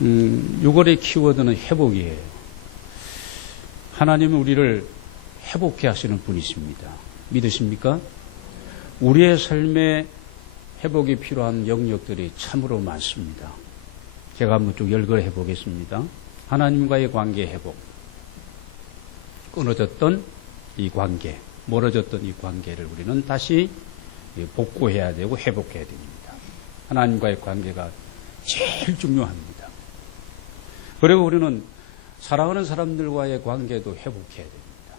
6월의 키워드는 회복이에요. 하나님은 우리를 회복해 하시는 분이십니다. 믿으십니까? 우리의 삶에 회복이 필요한 영역들이 참으로 많습니다. 제가 한번 쭉 열거해 보겠습니다. 하나님과의 관계 회복. 끊어졌던 이 관계, 멀어졌던 이 관계를 우리는 다시 복구해야 되고 회복해야 됩니다. 하나님과의 관계가 제일 중요합니다. 그리고 우리는 사랑하는 사람들과의 관계도 회복해야 됩니다.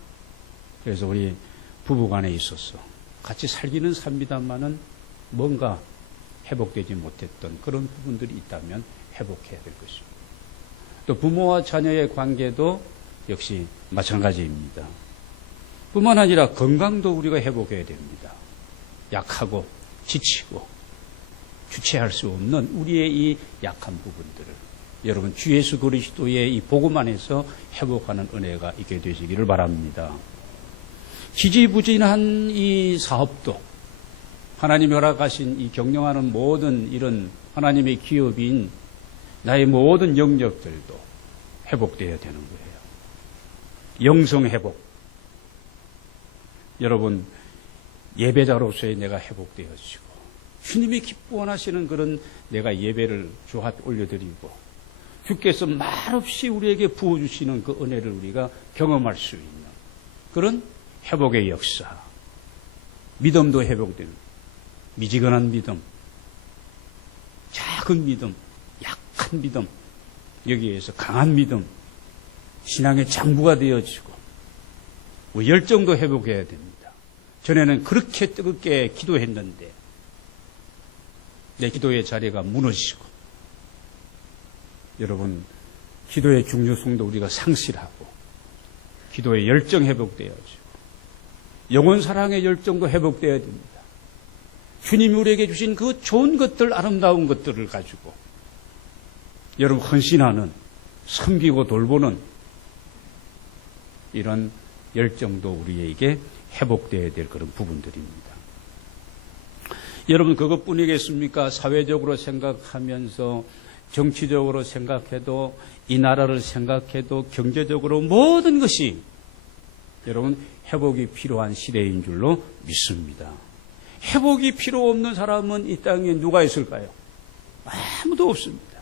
그래서 우리 부부간에 있어서 같이 살기는 삽니다만은 뭔가 회복되지 못했던 그런 부분들이 있다면 회복해야 될 것입니다. 또 부모와 자녀의 관계도 역시 마찬가지입니다. 뿐만 아니라 건강도 우리가 회복해야 됩니다. 약하고 지치고 주체할 수 없는 우리의 이 약한 부분들을 여러분 주 예수 그리스도의 이 복음 안에서 회복하는 은혜가 있게 되시기를 바랍니다. 지지부진한 이 사업도 하나님이 허락하신 이 경영하는 모든 이런 하나님의 기업인 나의 모든 영역들도 회복되어야 되는 거예요. 영성 회복. 여러분 예배자로서의 내가 회복되어지고 주님이 기뻐하시는 그런 내가 예배를 주 앞에 올려드리고 주께서 말없이 우리에게 부어주시는 그 은혜를 우리가 경험할 수 있는 그런 회복의 역사. 믿음도 회복되는 미지근한 믿음, 작은 믿음, 약한 믿음, 여기에서 강한 믿음, 신앙의 장부가 되어지고 열정도 회복해야 됩니다. 전에는 그렇게 뜨겁게 기도했는데 내 기도의 자리가 무너지고 여러분 기도의 중요성도 우리가 상실하고 기도의 열정 회복되어지고 영혼 사랑의 열정도 회복되어야 됩니다. 주님이 우리에게 주신 그 좋은 것들, 아름다운 것들을 가지고 여러분 헌신하는, 섬기고 돌보는 이런 열정도 우리에게 회복되어야 될 그런 부분들입니다. 여러분 그것뿐이겠습니까? 사회적으로 생각하면서 정치적으로 생각해도 이 나라를 생각해도 경제적으로 모든 것이 여러분 회복이 필요한 시대인 줄로 믿습니다. 회복이 필요 없는 사람은 이 땅에 누가 있을까요? 아무도 없습니다.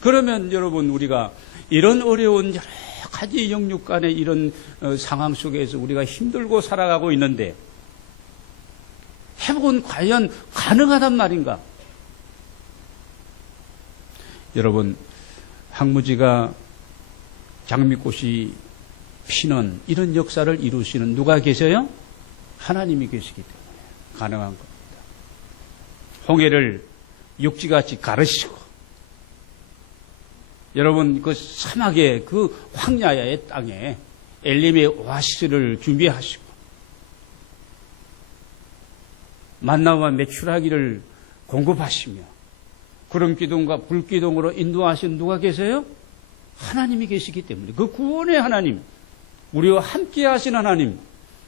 그러면 여러분 우리가 이런 어려운 여러 가지 영육 간의 이런 상황 속에서 우리가 힘들고 살아가고 있는데 회복은 과연 가능하단 말인가? 여러분 황무지가 장미꽃이 피는 이런 역사를 이루시는 누가 계세요? 하나님이 계시기 때문에 가능한 겁니다. 홍해를 육지같이 가르시고 여러분 그 사막의 그 황야의 땅에 엘림의 오아시스를 준비하시고 만나와 메추라기를 공급하시며 구름기둥과 불기둥으로 인도하신 누가 계세요? 하나님이 계시기 때문에 그 구원의 하나님, 우리와 함께 하신 하나님,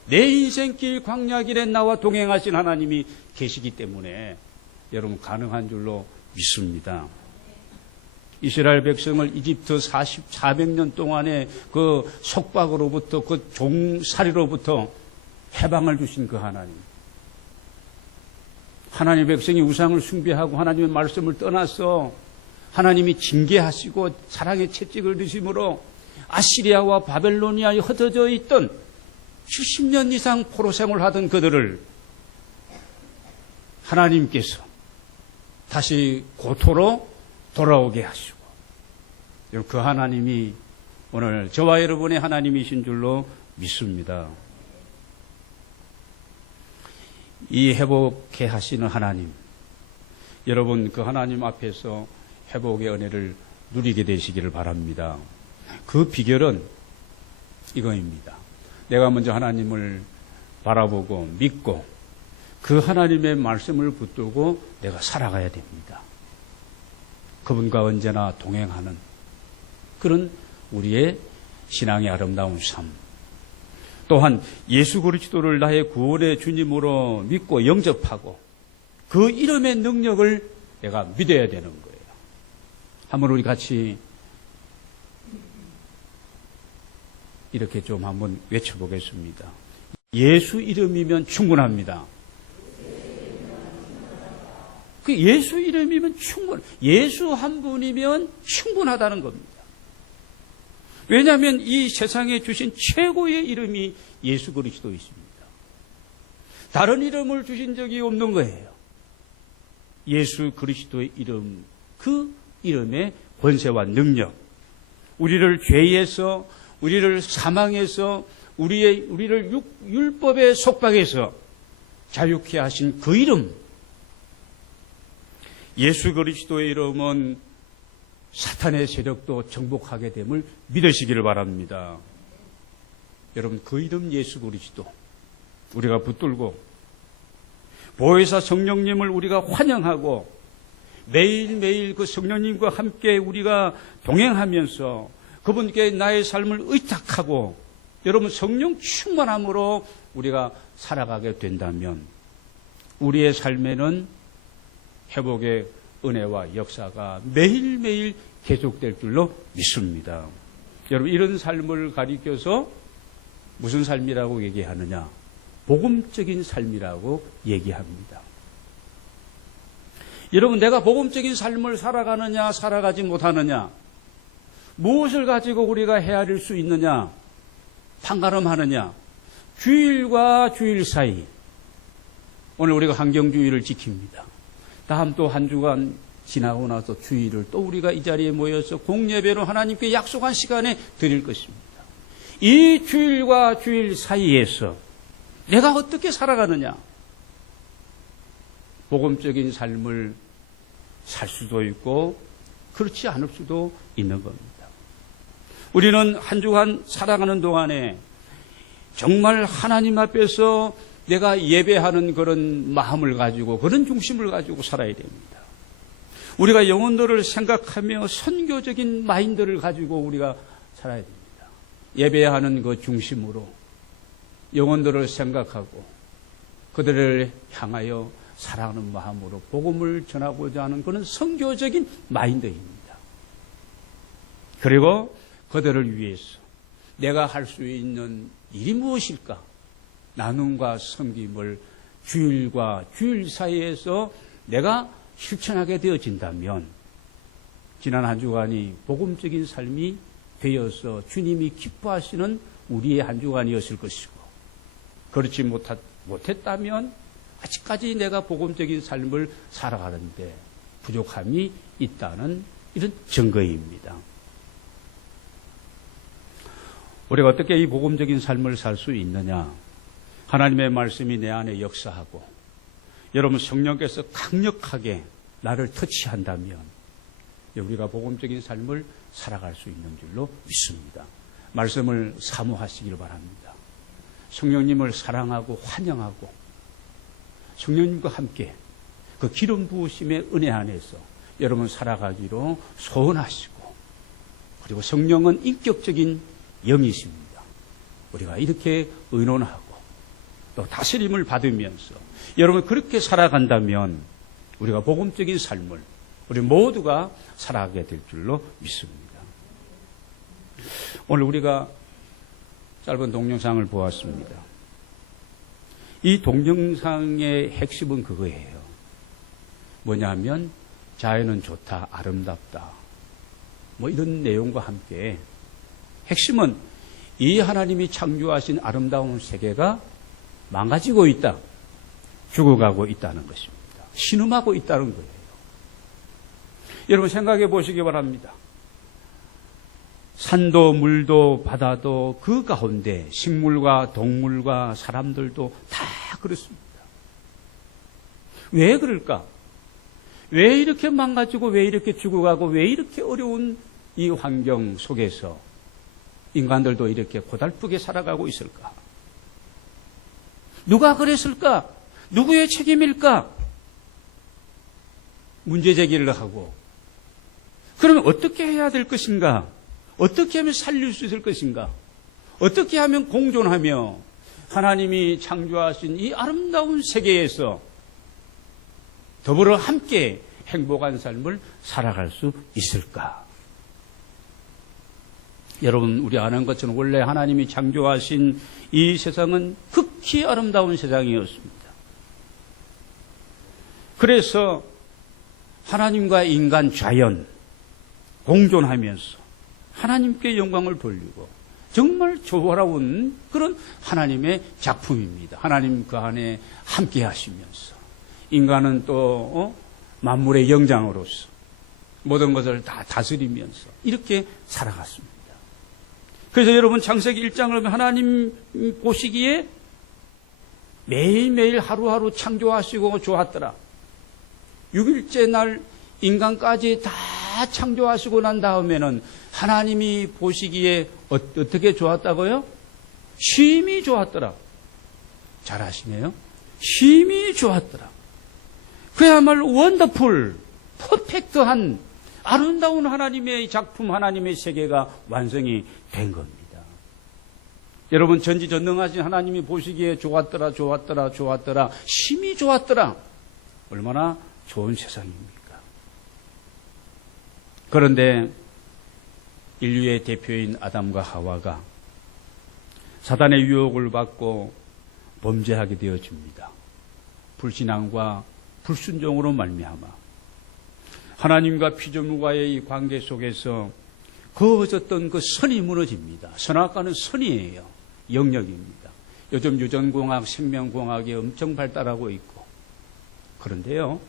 내 인생길 광야길에 나와 동행하신 하나님이 계시기 때문에 여러분 가능한 줄로 믿습니다. 이스라엘 백성을 이집트 400년 동안의 그 속박으로부터 그 종살이로부터 해방을 주신 그 하나님. 하나님의 백성이 우상을 숭배하고 하나님의 말씀을 떠나서 하나님이 징계하시고 사랑의 채찍을 드심으로 아시리아와 바벨로니아에 흩어져 있던 70년 이상 포로 생활하던 그들을 하나님께서 다시 고토로 돌아오게 하시고 그 하나님이 오늘 저와 여러분의 하나님이신 줄로 믿습니다. 이 회복해 하시는 하나님, 여러분 그 하나님 앞에서 회복의 은혜를 누리게 되시기를 바랍니다. 그 비결은 이거입니다. 내가 먼저 하나님을 바라보고 믿고 그 하나님의 말씀을 붙들고 내가 살아가야 됩니다. 그분과 언제나 동행하는 그런 우리의 신앙의 아름다운 삶. 또한 예수 그리스도를 나의 구원의 주님으로 믿고 영접하고 그 이름의 능력을 내가 믿어야 되는 거예요. 한번 우리 같이 이렇게 좀 한번 외쳐보겠습니다. 예수 이름이면 충분합니다. 그 예수 이름이면 예수 한 분이면 충분하다는 겁니다. 왜냐하면 이 세상에 주신 최고의 이름이 예수 그리스도이십니다. 다른 이름을 주신 적이 없는 거예요. 예수 그리스도의 이름, 그 이름의 권세와 능력, 우리를 죄에서, 우리를 사망에서, 우리를 율법의 속박에서 자유케 하신 그 이름, 예수 그리스도의 이름은 사탄의 세력도 정복하게 됨을 믿으시기를 바랍니다. 여러분, 그 이름 예수 그리스도 우리가 붙들고 보혜사 성령님을 우리가 환영하고 매일매일 그 성령님과 함께 우리가 동행하면서 그분께 나의 삶을 의탁하고 여러분 성령 충만함으로 우리가 살아가게 된다면 우리의 삶에는 회복의 은혜와 역사가 매일매일 계속될 줄로 믿습니다. 여러분, 이런 삶을 가리켜서 무슨 삶이라고 얘기하느냐? 복음적인 삶이라고 얘기합니다. 여러분, 내가 복음적인 삶을 살아가느냐, 살아가지 못하느냐, 무엇을 가지고 우리가 헤아릴 수 있느냐, 판가름하느냐, 주일과 주일 사이, 오늘 우리가 환경주의를 지킵니다. 다음 또 한 주간 지나고 나서 주일을 또 우리가 이 자리에 모여서 공예배로 하나님께 약속한 시간에 드릴 것입니다. 이 주일과 주일 사이에서 내가 어떻게 살아가느냐? 복음적인 삶을 살 수도 있고 그렇지 않을 수도 있는 겁니다. 우리는 한 주간 살아가는 동안에 정말 하나님 앞에서 내가 예배하는 그런 마음을 가지고 그런 중심을 가지고 살아야 됩니다. 우리가 영혼들을 생각하며 선교적인 마인드를 가지고 우리가 살아야 됩니다. 예배하는 그 중심으로 영혼들을 생각하고 그들을 향하여 사랑하는 마음으로 복음을 전하고자 하는 그런 선교적인 마인드입니다. 그리고 그들을 위해서 내가 할 수 있는 일이 무엇일까? 나눔과 섬김을 주일과 주일 사이에서 내가 실천하게 되어진다면 지난 한 주간이 복음적인 삶이 되어서 주님이 기뻐하시는 우리의 한 주간이었을 것이고 그렇지 못했다면 아직까지 내가 복음적인 삶을 살아가는데 부족함이 있다는 이런 증거입니다. 우리가 어떻게 이 복음적인 삶을 살 수 있느냐? 하나님의 말씀이 내 안에 역사하고 여러분 성령께서 강력하게 나를 터치한다면 우리가 복음적인 삶을 살아갈 수 있는 줄로 믿습니다. 말씀을 사모하시길 바랍니다. 성령님을 사랑하고 환영하고 성령님과 함께 그 기름 부으심의 은혜 안에서 여러분 살아가기로 소원하시고 그리고 성령은 인격적인 영이십니다. 우리가 이렇게 의논하고 또 다스림을 받으면서 여러분 그렇게 살아간다면 우리가 복음적인 삶을 우리 모두가 살아가게 될 줄로 믿습니다. 오늘 우리가 짧은 동영상을 보았습니다. 이 동영상의 핵심은 그거예요. 뭐냐면 자연은 좋다, 아름답다 뭐 이런 내용과 함께 핵심은 이 하나님이 창조하신 아름다운 세계가 망가지고 있다, 죽어가고 있다는 것입니다. 신음하고 있다는 거예요. 여러분 생각해 보시기 바랍니다. 산도 물도 바다도 그 가운데 식물과 동물과 사람들도 다 그렇습니다. 왜 그럴까? 왜 이렇게 망가지고 왜 이렇게 죽어가고 왜 이렇게 어려운 이 환경 속에서 인간들도 이렇게 고달프게 살아가고 있을까? 누가 그랬을까? 누구의 책임일까? 문제 제기를 하고 그러면 어떻게 해야 될 것인가? 어떻게 하면 살릴 수 있을 것인가? 어떻게 하면 공존하며 하나님이 창조하신 이 아름다운 세계에서 더불어 함께 행복한 삶을 살아갈 수 있을까? 여러분, 우리 아는 것처럼 원래 하나님이 창조하신 이 세상은 극히 아름다운 세상이었습니다. 그래서 하나님과 인간, 자연 공존하면서 하나님께 영광을 돌리고 정말 조화로운 그런 하나님의 작품입니다. 하나님 그 안에 함께 하시면서 인간은 또 만물의 영장으로서 모든 것을 다 다스리면서 이렇게 살아갔습니다. 그래서 여러분, 창세기 1장을 보면 하나님 보시기에 매일매일 하루하루 창조하시고 좋았더라. 6일째 날 인간까지 다 창조하시고 난 다음에는 하나님이 보시기에 어떻게 좋았다고요? 심히 좋았더라. 잘 아시네요. 심히 좋았더라. 그야말로 원더풀, 퍼펙트한 아름다운 하나님의 작품, 하나님의 세계가 완성이 된 겁니다. 여러분, 전지전능하신 하나님이 보시기에 좋았더라, 좋았더라, 좋았더라, 심히 좋았더라. 얼마나 좋은 세상입니까? 그런데 인류의 대표인 아담과 하와가 사단의 유혹을 받고 범죄하게 되어집니다. 불신앙과 불순종으로 말미암아 하나님과 피조물과의 이 관계 속에서 그어졌던 그 선이 무너집니다. 선악과는 선이에요. 영역입니다. 요즘 유전공학, 생명공학이 엄청 발달하고 있고, 그런데요,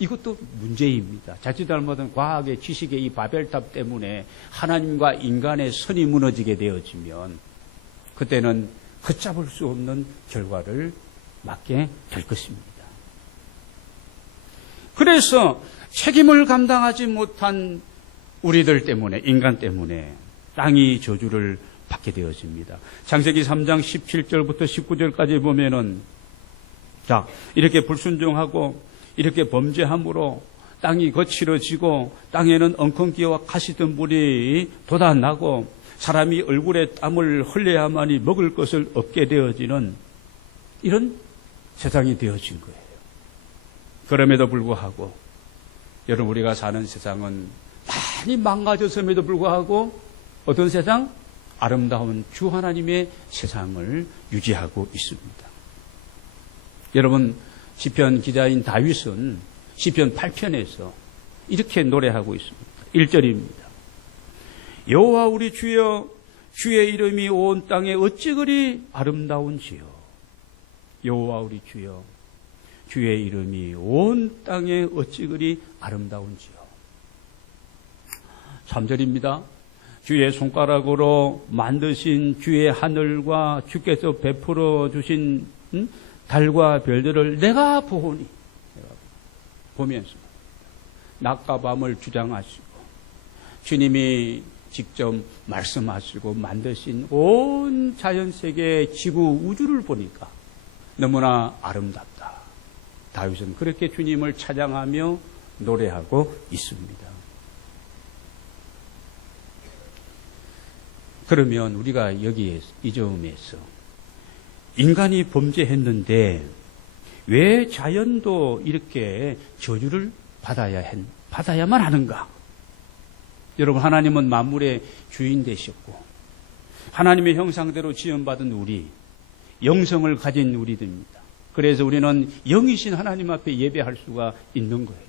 이것도 문제입니다. 자칫 잘못은 과학의 지식의 이 바벨탑 때문에 하나님과 인간의 선이 무너지게 되어지면 그때는 걷잡을 수 없는 결과를 맞게 될 것입니다. 그래서 책임을 감당하지 못한 우리들 때문에, 인간 때문에 땅이 저주를 받게 되어집니다. 창세기 3장 17절부터 19절까지 보면은, 자, 이렇게 불순종하고 이렇게 범죄함으로 땅이 거칠어지고 땅에는 엉겅퀴와 가시덤불이 돋아나고 사람이 얼굴에 땀을 흘려야만이 먹을 것을 얻게 되어지는 이런 세상이 되어진 거예요. 그럼에도 불구하고 여러분, 우리가 사는 세상은 많이 망가졌음에도 불구하고 어떤 세상? 아름다운 주 하나님의 세상을 유지하고 있습니다. 여러분, 시편 기자인 다윗은 시편 8편에서 이렇게 노래하고 있습니다. 1절입니다. 여호와 우리 주여, 주의 이름이 온 땅에 어찌 그리 아름다운지요. 여호와 우리 주여, 주의 이름이 온 땅에 어찌 그리 아름다운지요. 3절입니다. 주의 손가락으로 만드신 주의 하늘과 주께서 베풀어 주신 달과 별들을 내가 보오니, 보면서 낮과 밤을 주장하시고 주님이 직접 말씀하시고 만드신 온 자연세계, 지구, 우주를 보니까 너무나 아름답다. 다윗은 그렇게 주님을 찬양하며 노래하고 있습니다. 그러면 우리가 여기에 이 점에서 인간이 범죄했는데 왜 자연도 이렇게 저주를 받아야만 하는가? 여러분, 하나님은 만물의 주인 되셨고 하나님의 형상대로 지음받은 우리, 영성을 가진 우리들입니다. 그래서 우리는 영이신 하나님 앞에 예배할 수가 있는 거예요.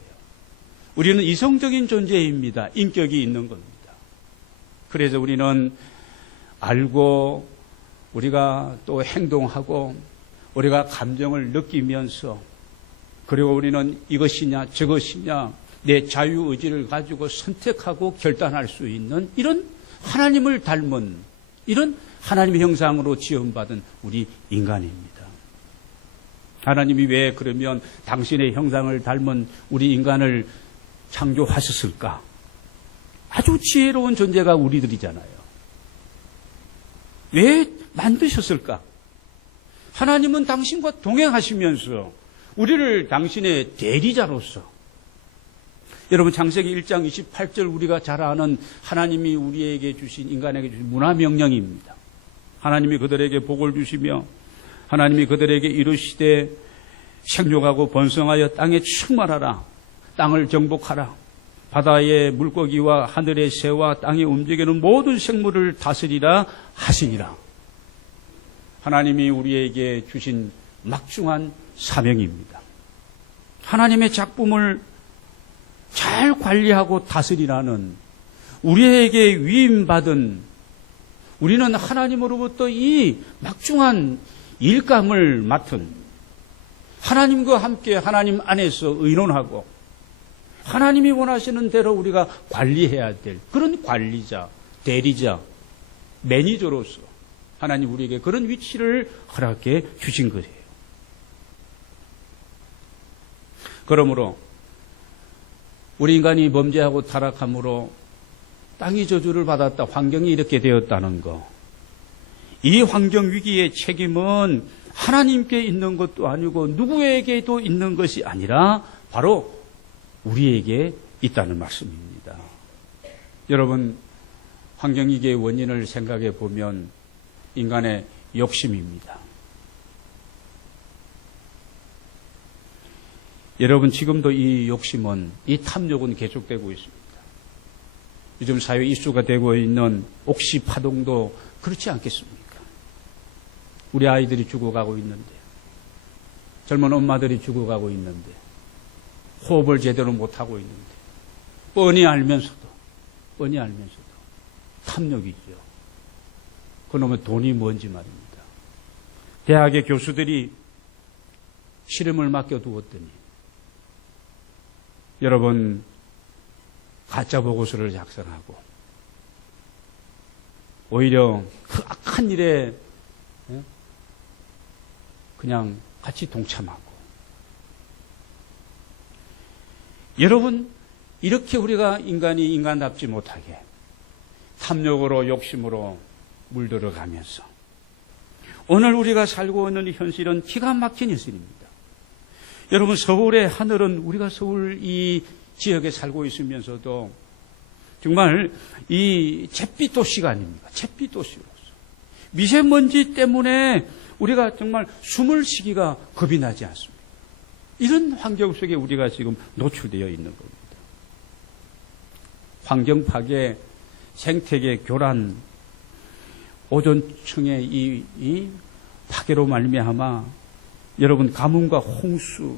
우리는 이성적인 존재입니다. 인격이 있는 겁니다. 그래서 우리는 알고 우리가 또 행동하고 우리가 감정을 느끼면서, 그리고 우리는 이것이냐 저것이냐 내 자유의지를 가지고 선택하고 결단할 수 있는 이런 하나님을 닮은, 이런 하나님의 형상으로 지음받은 우리 인간입니다. 하나님이 왜 그러면 당신의 형상을 닮은 우리 인간을 창조하셨을까? 아주 지혜로운 존재가 우리들이잖아요. 왜 만드셨을까? 하나님은 당신과 동행하시면서 우리를 당신의 대리자로서, 여러분, 창세기 1장 28절 우리가 잘 아는 하나님이 우리에게 주신, 인간에게 주신 문화명령입니다. 하나님이 그들에게 복을 주시며 하나님이 그들에게 이르시되 생육하고 번성하여 땅에 충만하라. 땅을 정복하라. 바다의 물고기와 하늘의 새와 땅에 움직이는 모든 생물을 다스리라 하시니라. 하나님이 우리에게 주신 막중한 사명입니다. 하나님의 작품을 잘 관리하고 다스리라는 우리에게 위임받은, 우리는 하나님으로부터 이 막중한 일감을 맡은, 하나님과 함께 하나님 안에서 의논하고 하나님이 원하시는 대로 우리가 관리해야 될 그런 관리자, 대리자, 매니저로서 하나님 우리에게 그런 위치를 허락해 주신 거예요. 그러므로 우리 인간이 범죄하고 타락함으로 땅이 저주를 받았다, 환경이 이렇게 되었다는 거, 이 환경 위기의 책임은 하나님께 있는 것도 아니고 누구에게도 있는 것이 아니라 바로 우리에게 있다는 말씀입니다. 여러분, 환경 위기의 원인을 생각해 보면 인간의 욕심입니다. 여러분, 지금도 이 욕심은, 이 탐욕은 계속되고 있습니다. 요즘 사회 이슈가 되고 있는 옥시 파동도 그렇지 않겠습니까? 우리 아이들이 죽어가고 있는데, 젊은 엄마들이 죽어가고 있는데, 호흡을 제대로 못하고 있는데, 뻔히 알면서도 탐욕이죠. 그놈의 돈이 뭔지 말입니다. 대학의 교수들이 실험을 맡겨두었더니 여러분, 가짜 보고서를 작성하고 오히려 그 악한 일에 그냥 같이 동참하고, 여러분, 이렇게 우리가 인간이 인간답지 못하게 탐욕으로 욕심으로 물들어가면서 오늘 우리가 살고 있는 이 현실은 기가 막힌 현실입니다. 여러분, 서울의 하늘은, 우리가 서울 이 지역에 살고 있으면서도 정말 이 잿빛 도시가 아닙니까? 잿빛 도시로서 미세먼지 때문에 우리가 정말 숨을 쉬기가 겁이 나지 않습니다. 이런 환경 속에 우리가 지금 노출되어 있는 겁니다. 환경 파괴, 생태계 교란, 오존층의 이 파괴로 말미암아 여러분, 가뭄과 홍수,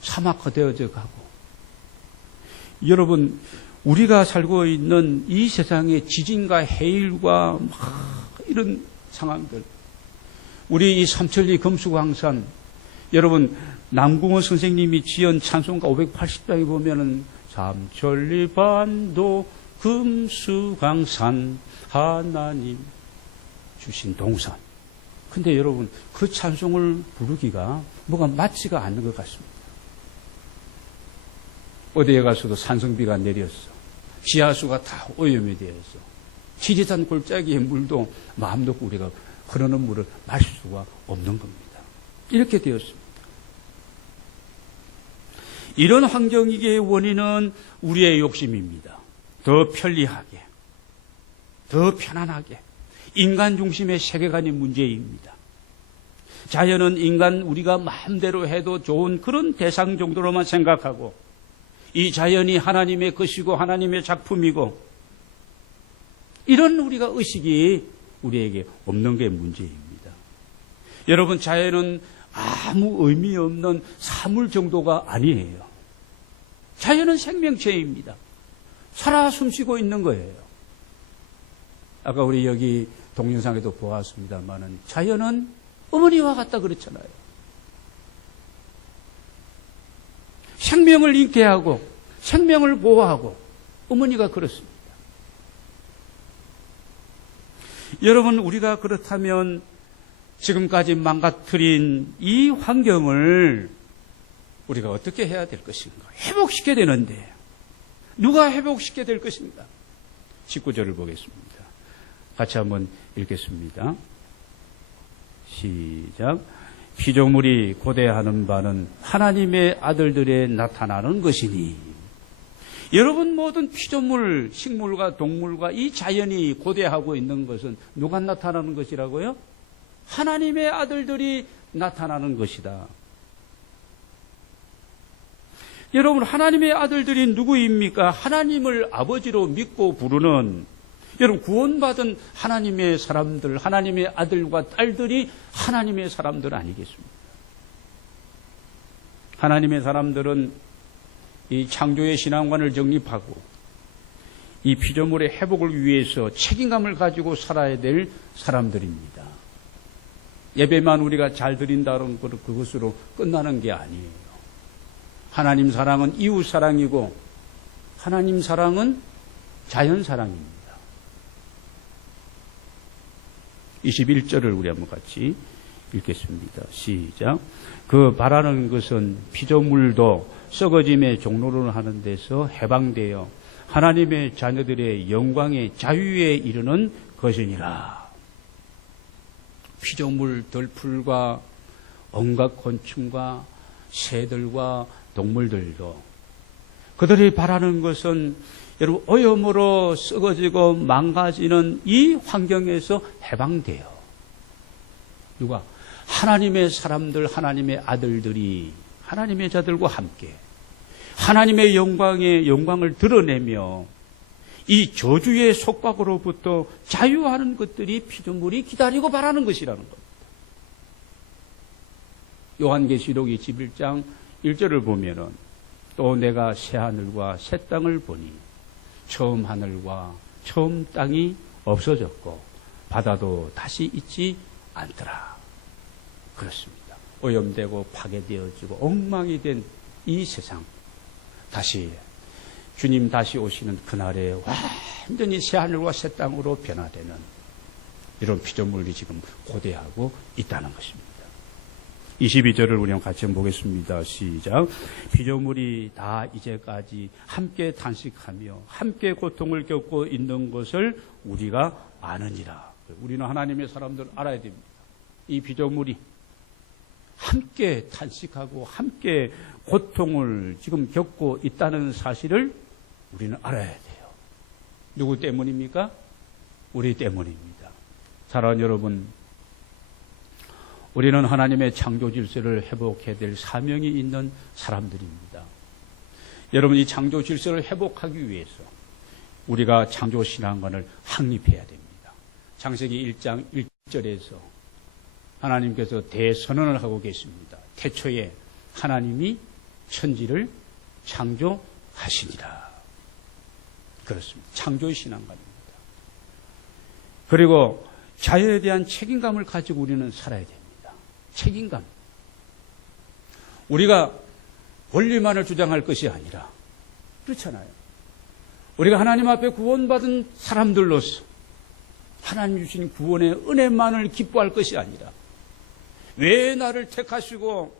사막화되어져 가고, 여러분, 우리가 살고 있는 이 세상의 지진과 해일과 막 이런 상황들, 우리 이 삼천리 금수강산, 여러분, 남궁호 선생님이 지은 찬송가 580장에 보면은 삼천리 반도 금수강산 하나님 주신 동산. 근데 여러분, 그 찬송을 부르기가 뭐가 맞지가 않는 것 같습니다. 어디에 가서도 산성비가 내렸어. 지하수가 다 오염이 되어서 지리산 골짜기의 물도 마음 놓고 우리가 흐르는 물을 마실 수가 없는 겁니다. 이렇게 되었습니다. 이런 환경위기의 원인은 우리의 욕심입니다. 더 편리하게, 더 편안하게, 인간 중심의 세계관의 문제입니다. 자연은 인간 우리가 마음대로 해도 좋은 그런 대상 정도로만 생각하고, 이 자연이 하나님의 것이고 하나님의 작품이고, 이런 우리가 의식이 우리에게 없는 게 문제입니다. 여러분, 자연은 아무 의미 없는 사물 정도가 아니에요. 자연은 생명체입니다. 살아 숨쉬고 있는 거예요. 아까 우리 여기 동영상에도 보았습니다만은 자연은 어머니와 같다 그랬잖아요. 생명을 잉태하고 생명을 보호하고 어머니가 그렇습니다. 여러분, 우리가 그렇다면 지금까지 망가뜨린 이 환경을 우리가 어떻게 해야 될 것인가? 회복시켜야 되는데 누가 회복시켜야 될 것인가? 19절을 보겠습니다. 같이 한번 읽겠습니다. 시작. 피조물이 고대하는 바는 하나님의 아들들에 나타나는 것이니. 여러분, 모든 피조물, 식물과 동물과 이 자연이 고대하고 있는 것은 누가 나타나는 것이라고요? 하나님의 아들들이 나타나는 것이다. 여러분, 하나님의 아들들이 누구입니까? 하나님을 아버지로 믿고 부르는, 여러분, 구원받은 하나님의 사람들, 하나님의 아들과 딸들이 하나님의 사람들 아니겠습니까? 하나님의 사람들은 이 창조의 신앙관을 정립하고 이 피조물의 회복을 위해서 책임감을 가지고 살아야 될 사람들입니다. 예배만 우리가 잘 드린다는 그것으로 끝나는 게 아니에요. 하나님 사랑은 이웃 사랑이고 하나님 사랑은 자연 사랑입니다. 21절을 우리 한번 같이 읽겠습니다. 시작. 그 바라는 것은 피조물도 썩어짐의 종로를 하는 데서 해방되어 하나님의 자녀들의 영광의 자유에 이르는 것이니라. 피조물, 들풀과 온갖 곤충과 새들과 동물들도 그들이 바라는 것은 여러분 오염으로 썩어지고 망가지는 이 환경에서 해방돼요. 누가? 하나님의 사람들, 하나님의 아들들이 하나님의 자들과 함께 하나님의 영광을 드러내며 이 저주의 속박으로부터 자유하는 것들이 피조물이 기다리고 바라는 것이라는 겁니다. 요한계시록 21장 1절을 보면은 또 내가 새 하늘과 새 땅을 보니 처음 하늘과 처음 땅이 없어졌고 바다도 다시 있지 않더라. 그렇습니다. 오염되고 파괴되어지고 엉망이 된 이 세상 다시 주님 다시 오시는 그날에 완전히 새 하늘과 새 땅으로 변화되는 이런 피조물이 지금 고대하고 있다는 것입니다. 22절을 우리 같이 보겠습니다. 시작. 피조물이 다 이제까지 함께 탄식하며 함께 고통을 겪고 있는 것을 우리가 아느니라. 우리는 하나님의 사람들 알아야 됩니다. 이 피조물이 함께 탄식하고 함께 고통을 지금 겪고 있다는 사실을 우리는 알아야 돼요. 누구 때문입니까? 우리 때문입니다. 사랑하는 여러분, 우리는 하나님의 창조 질서를 회복해야 될 사명이 있는 사람들입니다. 여러분, 이 창조 질서를 회복하기 위해서 우리가 창조 신앙관을 확립해야 됩니다. 창세기 1장 1절에서 하나님께서 대선언을 하고 계십니다. 태초에 하나님이 천지를 창조하시니라. 그렇습니다. 창조의 신앙관입니다. 그리고 자연에 대한 책임감을 가지고 우리는 살아야 됩니다. 책임감. 우리가 원리만을 주장할 것이 아니라, 그렇잖아요. 우리가 하나님 앞에 구원받은 사람들로서 하나님 주신 구원의 은혜만을 기뻐할 것이 아니라, 왜 나를 택하시고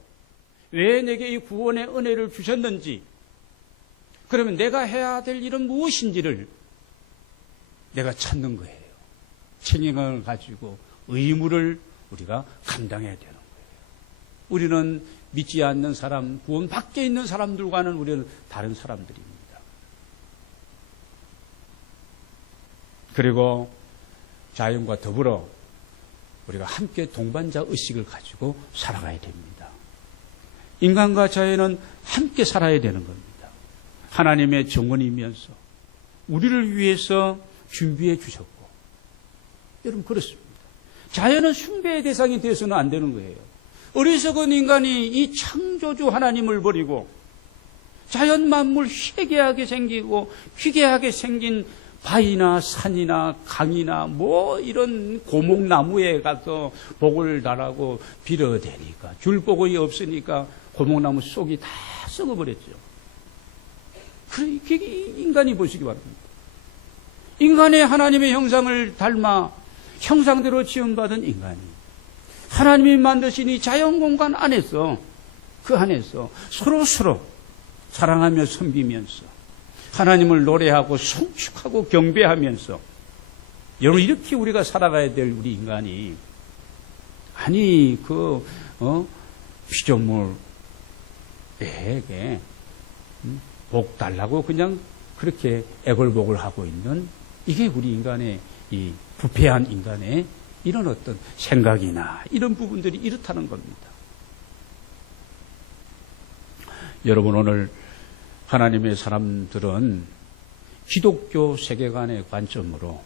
왜 내게 이 구원의 은혜를 주셨는지, 그러면 내가 해야 될 일은 무엇인지를 내가 찾는 거예요. 책임감을 가지고 의무를 우리가 감당해야 되는 거예요. 우리는 믿지 않는 사람, 구원 밖에 있는 사람들과는 우리는 다른 사람들입니다. 그리고 자연과 더불어 우리가 함께 동반자 의식을 가지고 살아가야 됩니다. 인간과 자연은 함께 살아야 되는 겁니다. 하나님의 정원이면서 우리를 위해서 준비해 주셨고, 여러분 그렇습니다. 자연은 숭배의 대상이 되어서는 안 되는 거예요. 어리석은 인간이 이 창조주 하나님을 버리고 자연 만물 희귀하게 생기고 희귀하게 생긴 바위나 산이나 강이나 뭐 이런 고목나무에 가서 복을 달하고 빌어대니까 줄복이 없으니까 고목나무 속이 다 썩어버렸죠. 그게 인간이 보시기 바랍니다. 인간의 하나님의 형상을 닮아 형상대로 지음받은 인간이 하나님이 만드신 이 자연공간 안에서, 그 안에서 서로 사랑하며 섬기면서 하나님을 노래하고 송축하고 경배하면서, 여러분 이렇게 우리가 살아가야 될 우리 인간이, 아니 피조물에게 복 달라고 그냥 그렇게 애걸복을 하고 있는, 이게 우리 인간의 이 부패한 인간의 이런 어떤 생각이나 이런 부분들이 이렇다는 겁니다. 여러분 오늘 하나님의 사람들은 기독교 세계관의 관점으로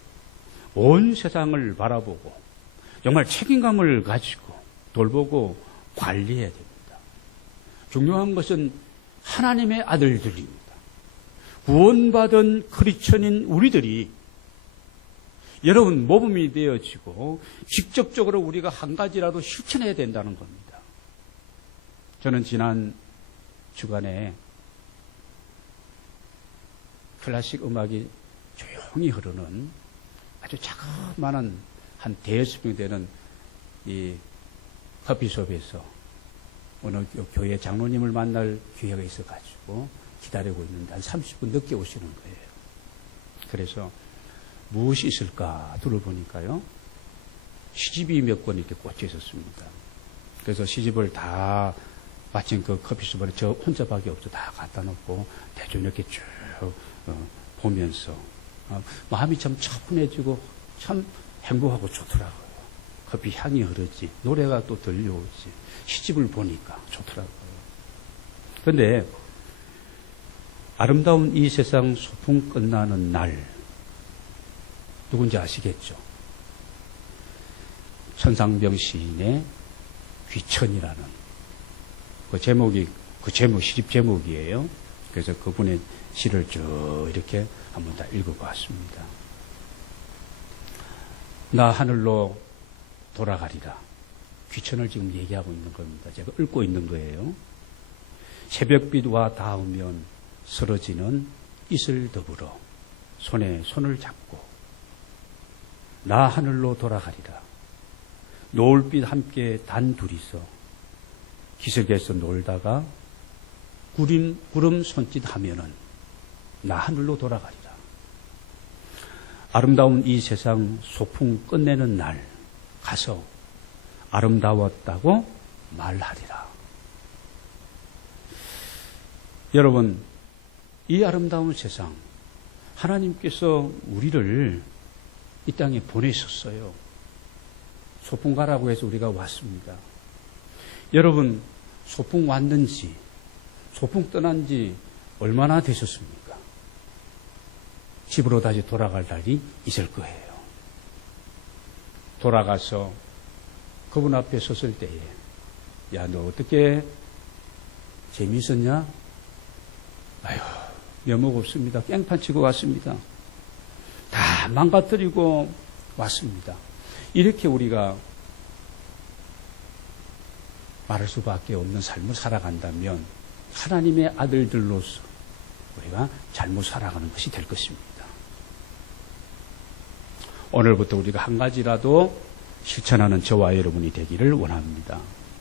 온 세상을 바라보고 정말 책임감을 가지고 돌보고 관리해야 됩니다. 중요한 것은 하나님의 아들들입니다. 구원받은 크리스천인 우리들이 여러분 모범이 되어지고 직접적으로 우리가 한 가지라도 실천해야 된다는 겁니다. 저는 지난 주간에 클래식 음악이 조용히 흐르는 아주 자그마한 한 대여섯 명 되는 이 커피숍에서 어느 교회 장로님을 만날 기회가 있어가지고 기다리고 있는데 한 30분 늦게 오시는 거예요. 그래서 무엇이 있을까 들어보니까요. 시집이 몇 권 이렇게 꽂혀 있었습니다. 그래서 시집을 다 마침 그 커피숍에 저 혼자밖에 없어 다 갖다 놓고 대충 이렇게 쭉 보면서 마음이 참 차분해지고 참 행복하고 좋더라고요. 커피 향이 흐르지 노래가 또 들려오지 시집을 보니까 좋더라고요. 그런데 아름다운 이 세상 소풍 끝나는 날 누군지 아시겠죠? 천상병 시인의 귀천이라는 그 제목이 시집 제목이에요. 그래서 그분의 시를 쭉 이렇게 한번 다 읽어보았습니다. 나 하늘로 돌아가리라. 귀천을 지금 얘기하고 있는 겁니다. 제가 읽고 있는 거예요. 새벽빛과 닿으면 쓰러지는 이슬 더불어 손에 손을 잡고 나 하늘로 돌아가리라. 노을빛 함께 단 둘이서 기슭에서 놀다가 구름 손짓하면은 나 하늘로 돌아가리라. 아름다운 이 세상 소풍 끝내는 날 가서 아름다웠다고 말하리라. 여러분, 이 아름다운 세상 하나님께서 우리를 이 땅에 보내셨어요. 소풍 가라고 해서 우리가 왔습니다. 여러분, 소풍 왔는지 소풍 떠난 지 얼마나 되셨습니까? 집으로 다시 돌아갈 날이 있을 거예요. 돌아가서 그분 앞에 섰을 때에 야, 너 어떻게 재미있었냐? 아유, 면목 없습니다. 깽판 치고 왔습니다. 다 망가뜨리고 왔습니다. 이렇게 우리가 말할 수밖에 없는 삶을 살아간다면 하나님의 아들들로서 우리가 잘못 살아가는 것이 될 것입니다. 오늘부터 우리가 한 가지라도 실천하는 저와 여러분이 되기를 원합니다.